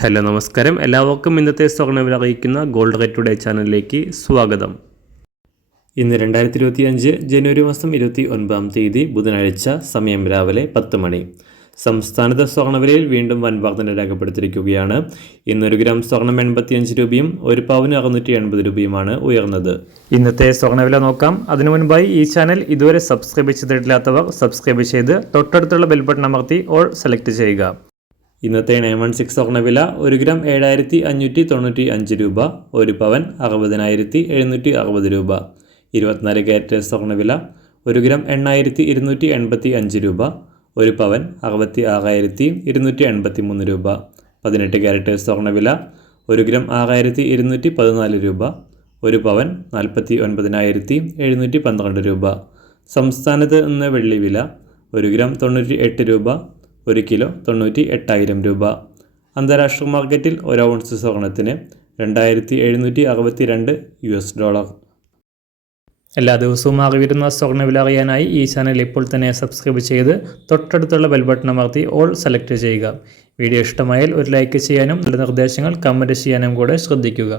Hello നമസ്കാരം, എല്ലാവർക്കും ഇന്നത്തെ സ്വർണ്ണവില അറിയിക്കുന്ന ഗോൾഡ് റേറ്റ് ടുഡേ ചാനലിലേക്ക് സ്വാഗതം. ഇന്ന് 2025 ജനുവരി മാസം 29 തീയതി ബുധനാഴ്ച, സമയം രാവിലെ 10 മണി. സംസ്ഥാനത്തെ സ്വർണ്ണവിലയിൽ വീണ്ടും വൻ വർധന രേഖപ്പെടുത്തിയിരിക്കുകയാണ്. ഇന്ന് 1 ഗ്രാം സ്വർണം 85 രൂപയും 1 പവന് 680 രൂപയുമാണ് ഉയർന്നത്. ഇന്നത്തെ സ്വർണ്ണവില നോക്കാം. അതിനു മുൻപായി ഈ ചാനൽ ഇതുവരെ സബ്സ്ക്രൈബ് ചെയ്തിട്ടില്ലാത്തവർ സബ്സ്ക്രൈബ് ചെയ്ത് തൊട്ടടുത്തുള്ള ബെൽ ബട്ടൺ അമർത്തി ഓൾ സെലക്ട് ചെയ്യുക. ഇന്നത്തെ 916 സ്വർണ്ണവില 1 ഗ്രാം 7595 രൂപ, 1 പവൻ 60,760 രൂപ. 24 ക്യാരറ്റ് സ്വർണ്ണവില 1 ഗ്രാം 8285 രൂപ, 1 പവൻ 66,283 രൂപ. 18 ക്യാരറ്റ് സ്വർണ്ണവില 1 ഗ്രാം 6214 രൂപ, 1 പവൻ 49,712 രൂപ. സംസ്ഥാനത്ത് നിന്ന് വെള്ളി വില 1 ഗ്രാം 98 രൂപ, 1 കിലോ 98,000 രൂപ. അന്താരാഷ്ട്ര മാർക്കറ്റിൽ 1 ഔൺസ് സ്വർണത്തിന് $2,762. എല്ലാ ദിവസവും അറിവിരുന്ന സ്വർണ്ണവില അറിയാനായി ഈ ചാനൽ ഇപ്പോൾ തന്നെ സബ്സ്ക്രൈബ് ചെയ്ത് തൊട്ടടുത്തുള്ള ബെൽ ബട്ടൺ അമർത്തി ഓൾ സെലക്ട് ചെയ്യുക. വീഡിയോ ഇഷ്ടമായാൽ ഒരു ലൈക്ക് ചെയ്യാനും നല്ല നിർദ്ദേശങ്ങൾ കമൻറ്റ് ചെയ്യാനും കൂടെ ശ്രദ്ധിക്കുക.